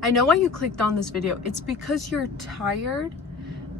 I know why you clicked on this video. It's because you're tired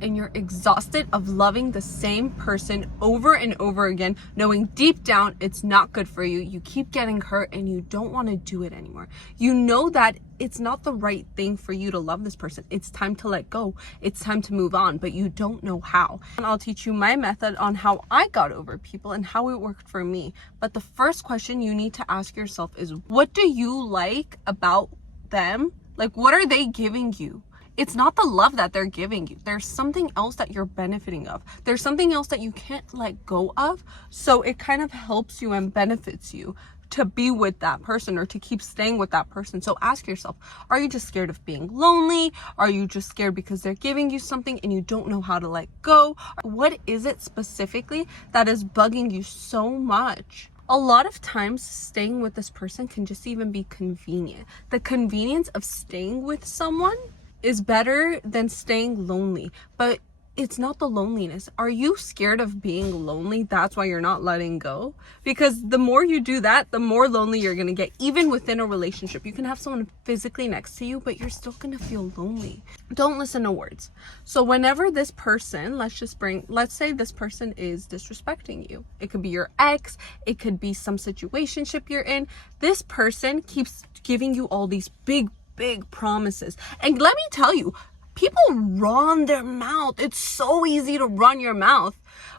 and you're exhausted of loving the same person over and over again, knowing deep down it's not good for you. You keep getting hurt and you don't want to do it anymore. You know that it's not the right thing for you to love this person. It's time to let go. It's time to move on, but you don't know how. And I'll teach you my method on how I got over people and how it worked for me. But the first question you need to ask yourself is, what do you like about them? Like, what are they giving you? It's not the love that they're giving you. There's something else that you're benefiting of. There's something else that you can't let go of. So it kind of helps you and benefits you to be with that person or to keep staying with that person. So ask yourself, are you just scared of being lonely? Are you just scared because they're giving you something and you don't know how to let go? What is it specifically that is bugging you so much? A lot of times staying with this person can just even be convenient. The convenience of staying with someone is better than staying lonely, but it's not the loneliness. Are you scared of being lonely? That's why you're not letting go. Because the more you do that, the more lonely you're gonna get. Even within a relationship, you can have someone physically next to you, but you're still gonna feel lonely. Don't listen to words. So whenever this person, let's say this person is disrespecting you. It could be your ex, it could be some situationship you're in. This person keeps giving you all these big promises. And let me tell you, people run their mouth. It's so easy to run your mouth,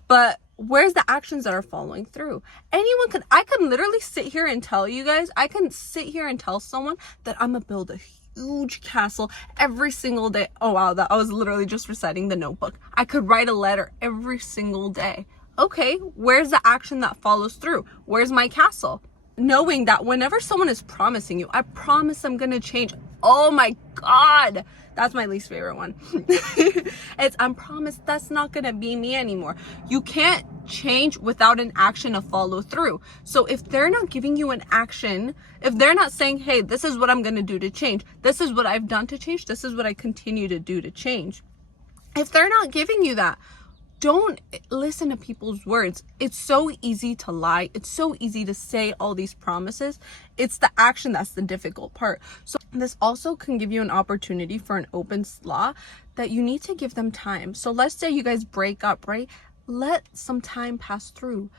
but where's the actions that are following through? I can literally sit here and tell you guys, I can sit here and tell someone that I'm gonna build a huge castle every single day. Oh wow, I was literally just reciting The Notebook. I could write a letter every single day. Okay, where's the action that follows through? Where's my castle? Knowing that whenever someone is promising you, I promise I'm gonna change. Oh my God, that's my least favorite one. I'm promised that's not gonna be me anymore. You can't change without an action to follow through. So if they're not giving you an action, if they're not saying, hey, this is what I'm gonna do to change, this is what I've done to change, this is what I continue to do to change. If they're not giving you that, don't listen to people's words. It's so easy to lie. It's so easy to say all these promises. It's the action that's the difficult part. So this also can give you an opportunity for an open slot that you need to give them time. So let's say you guys break up, right? Let some time pass through.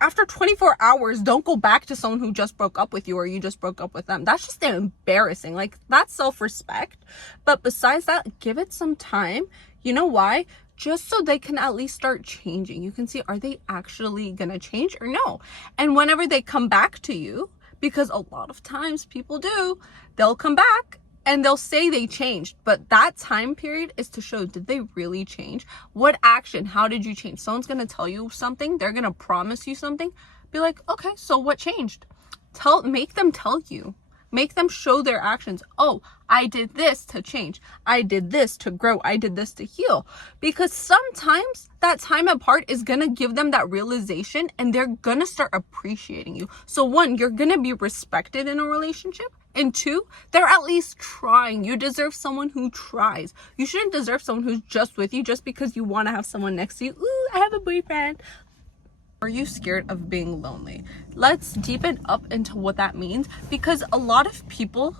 After 24 hours, don't go back to someone who just broke up with you or you just broke up with them. That's just embarrassing. Like, that's self-respect. But besides that, give it some time. You know why? Just so they can at least start changing. You can see, are they actually gonna change or no? And whenever they come back to you, because a lot of times people do, they'll come back and they'll say they changed. But that time period is to show, did they really change? What action? How did you change? Someone's gonna tell you something. They're gonna promise you something. Be like, okay, so what changed? Make them tell you. Make them show their actions. Oh, I did this to change. I did this to grow. I did this to heal. Because sometimes that time apart is going to give them that realization and they're going to start appreciating you. So one, you're going to be respected in a relationship. And two, they're at least trying. You deserve someone who tries. You shouldn't deserve someone who's just with you just because you want to have someone next to you. Ooh, I have a boyfriend. Are you scared of being lonely? Let's deepen up into what that means, because a lot of people,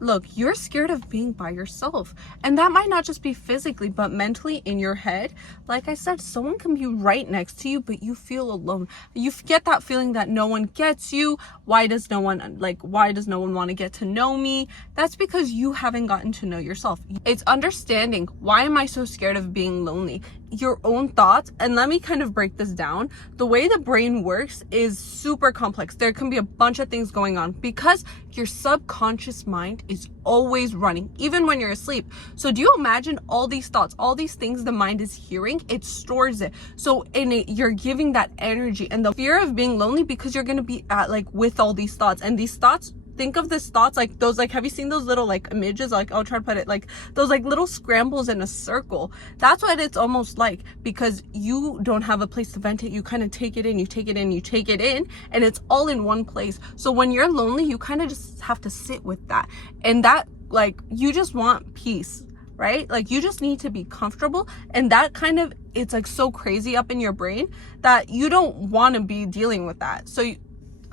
look, you're scared of being by yourself, and that might not just be physically but mentally in your head. Like I said, someone can be right next to you but you feel alone. You get that feeling that no one gets you. Why does no one want to get to know me? That's because you haven't gotten to know yourself. It's understanding, why am I so scared of being lonely? Your own thoughts. And let me kind of break this down. The way the brain works is super complex. There can be a bunch of things going on because your subconscious mind is always running, even when you're asleep. So do you imagine all these thoughts, all these things the mind is hearing? It stores it. So you're giving that energy and the fear of being lonely because you're going to be with all these thoughts, and these thoughts, think of this thoughts like those, like, have you seen those little like images? Like, I'll try to put it like those like little scrambles in a circle. That's what it's almost like, because you don't have a place to vent it. You kind of take it in, you take it in, you take it in, and it's all in one place. So when you're lonely, you kind of just have to sit with that, and that, like, you just want peace, right? Like, you just need to be comfortable, and that kind of, it's like so crazy up in your brain that you don't want to be dealing with that. So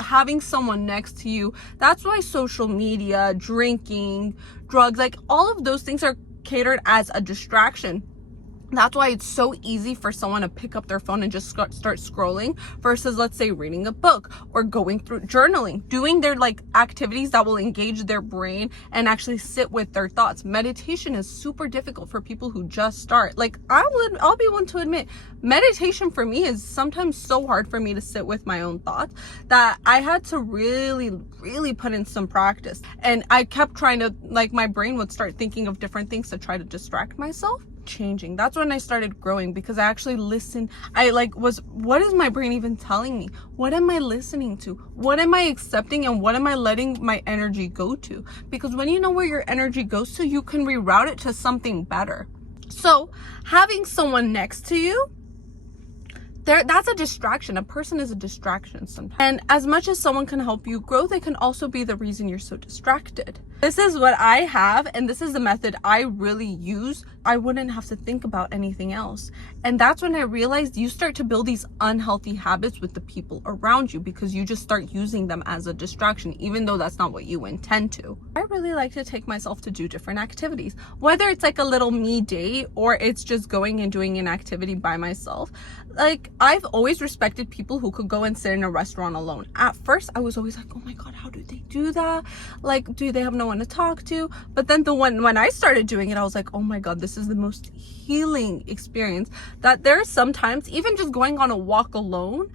having someone next to you. That's why social media, drinking, drugs, like all of those things are catered as a distraction. That's why it's so easy for someone to pick up their phone and just start scrolling versus, let's say, reading a book or going through journaling, doing their like activities that will engage their brain and actually sit with their thoughts. Meditation is super difficult for people who just start. Like I'll be one to admit, meditation for me is sometimes so hard for me to sit with my own thoughts that I had to really put in some practice. And I kept trying to, like, my brain would start thinking of different things to try to distract myself. Changing. That's when I started growing, because I actually listened. What is my brain even telling me? What am I listening to? What am I accepting, and what am I letting my energy go to? Because when you know where your energy goes to, you can reroute it to something better. So having someone next to you, that's a distraction. A person is a distraction sometimes. And as much as someone can help you grow, they can also be the reason you're so distracted. This is what I have, and this is the method I really use. I wouldn't have to think about anything else. And that's when I realized you start to build these unhealthy habits with the people around you, because you just start using them as a distraction, even though that's not what you intend to. I really like to take myself to do different activities, whether it's like a little me day or it's just going and doing an activity by myself. Like, I've always respected people who could go and sit in a restaurant alone. At first, I was always like, oh my God, how do they do that? Like, do they have no one to talk to? But then when I started doing it, I was like, oh my God, this is the most healing experience. That there's sometimes even just going on a walk alone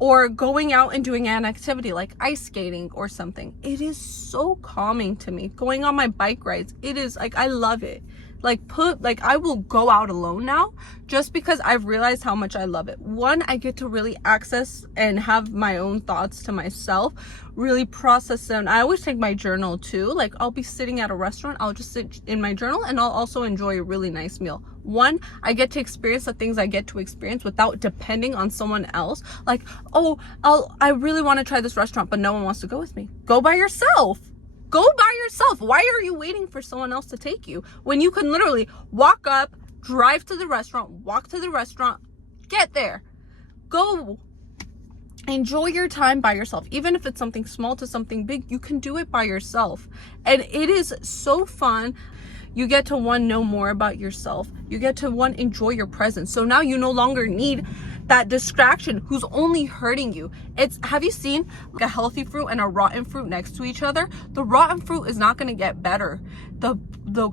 or going out and doing an activity like ice skating or something, it is so calming to me. Going on my bike rides, it is like, I love it. I will go out alone now just because I've realized how much I love it. One, I get to really access and have my own thoughts to myself, really process them. I always take my journal too. Like, I'll be sitting at a restaurant, I'll just sit in my journal, and I'll also enjoy a really nice meal. One, I get to experience the things I get to experience without depending on someone else. Like, oh, I really want to try this restaurant, but no one wants to go with me. Go by yourself. Go by yourself. Why are you waiting for someone else to take you when you can literally walk up, drive to the restaurant, walk to the restaurant, get there, go enjoy your time by yourself. Even if it's something small to something big, you can do it by yourself. And it is so fun. You get to, one, know more about yourself. You get to, one, enjoy your presence. So now you no longer need that distraction who's only hurting you. Have you seen a healthy fruit and a rotten fruit next to each other? The rotten fruit is not going to get better. The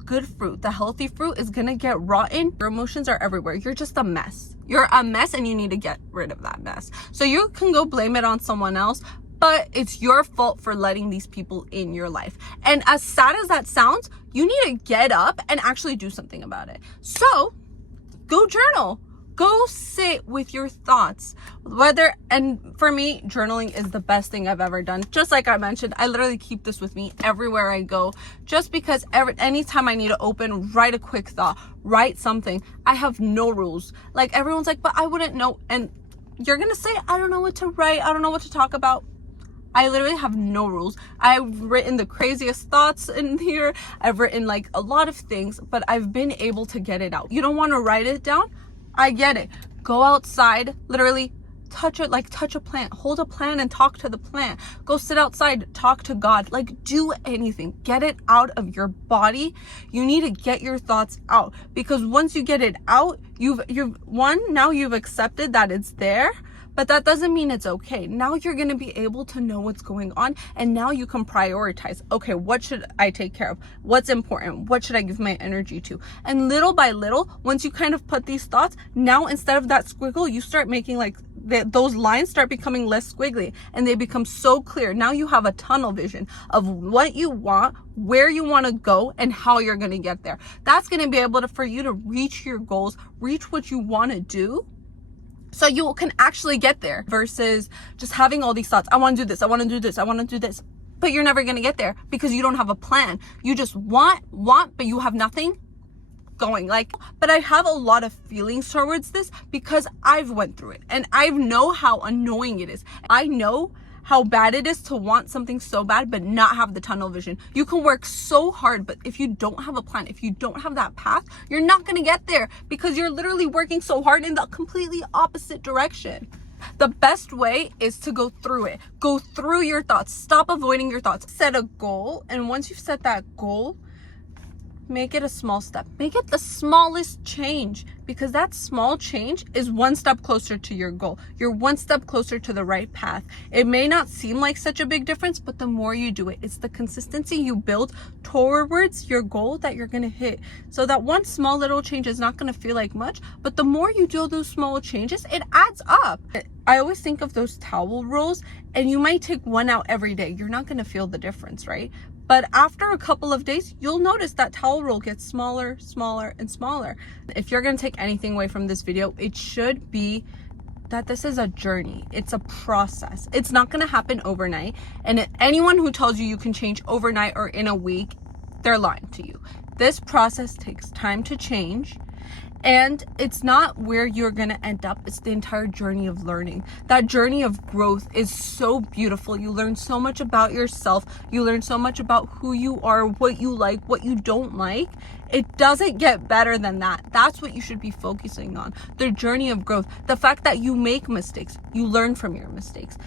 good fruit, the healthy fruit, is going to get rotten. Your emotions are everywhere. You're just a mess. You're a mess, and you need to get rid of that mess. So you can go blame it on someone else, but it's your fault for letting these people in your life. And as sad as that sounds, you need to get up and actually do something about it. So go journal. Go sit with your thoughts. And for me, journaling is the best thing I've ever done. Just like I mentioned, I literally keep this with me everywhere I go, just because anytime I need to write a quick thought, write something, I have no rules. Like, everyone's like, but I wouldn't know. And you're going to say, I don't know what to write. I don't know what to talk about. I literally have no rules. I've written the craziest thoughts in here. I've written like a lot of things, but I've been able to get it out. You don't want to write it down? I get it. Go outside, literally touch a plant, hold a plant and talk to the plant. Go sit outside, talk to God. Like, do anything. Get it out of your body. You need to get your thoughts out, because once you get it out, now you've accepted that it's there. But that doesn't mean it's okay. Now you're going to be able to know what's going on, and now you can prioritize. Okay, what should I take care of? What's important? What should I give my energy to? And little by little, once you kind of put these thoughts, now instead of that squiggle, you start making those lines start becoming less squiggly, and they become so clear. Now you have a tunnel vision of what you want, where you want to go, and how you're going to get there. That's going to be able for you to reach your goals, reach what you want to do, so you can actually get there, versus just having all these thoughts. I want to do this. I want to do this. I want to do this. But you're never going to get there because you don't have a plan. You just want, but you have nothing going. But I have a lot of feelings towards this because I've went through it, and I know how annoying it is. I know how bad it is to want something so bad but not have the tunnel vision. You can work so hard, but if you don't have a plan, if you don't have that path, you're not going to get there, because you're literally working so hard in the completely opposite direction. The best way is to go through it. Go through your thoughts. Stop avoiding your thoughts. Set a goal, and once you've set that goal, make it a small step. Make it the smallest change, because that small change is one step closer to your goal. You're one step closer to the right path. It may not seem like such a big difference, but the more you do it, it's the consistency you build towards your goal that you're going to hit. So that one small little change is not going to feel like much, but the more you do those small changes, it adds up. I always think of those towel rolls, and you might take one out every day. You're not going to feel the difference, right? But after a couple of days, you'll notice that towel roll gets smaller, smaller, and smaller. If you're going to take anything away from this video, it should be that this is a journey. It's a process. It's not going to happen overnight. And anyone who tells you you can change overnight or in a week, they're lying to you. This process takes time to change. And it's not where you're going to end up. It's the entire journey of learning. That journey of growth is so beautiful. You learn so much about yourself. You learn so much about who you are, what you like, what you don't like. It doesn't get better than that. That's what you should be focusing on. The journey of growth. The fact that you make mistakes. You learn from your mistakes.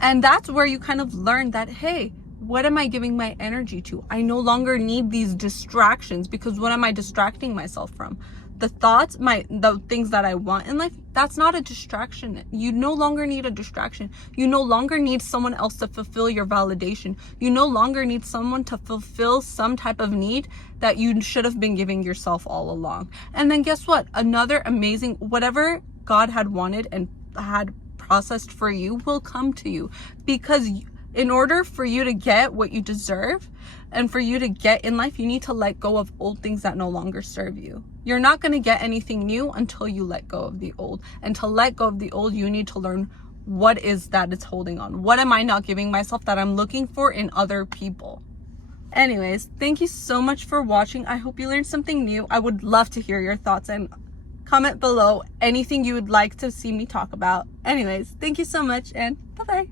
And that's where you kind of learn that, hey, what am I giving my energy to? I no longer need these distractions, because what am I distracting myself from? The thoughts, the things that I want in life, that's not a distraction. You no longer need a distraction. You no longer need someone else to fulfill your validation. You no longer need someone to fulfill some type of need that you should have been giving yourself all along. And then guess what? Another amazing, whatever God had wanted and had processed for you will come to you, because in order for you to get what you deserve and for you to get in life, you need to let go of old things that no longer serve you. You're not going to get anything new until you let go of the old. And to let go of the old, you need to learn what is that it's holding on. What am I not giving myself that I'm looking for in other people? Anyways, thank you so much for watching. I hope you learned something new. I would love to hear your thoughts, and comment below anything you would like to see me talk about. Anyways, thank you so much, and bye-bye.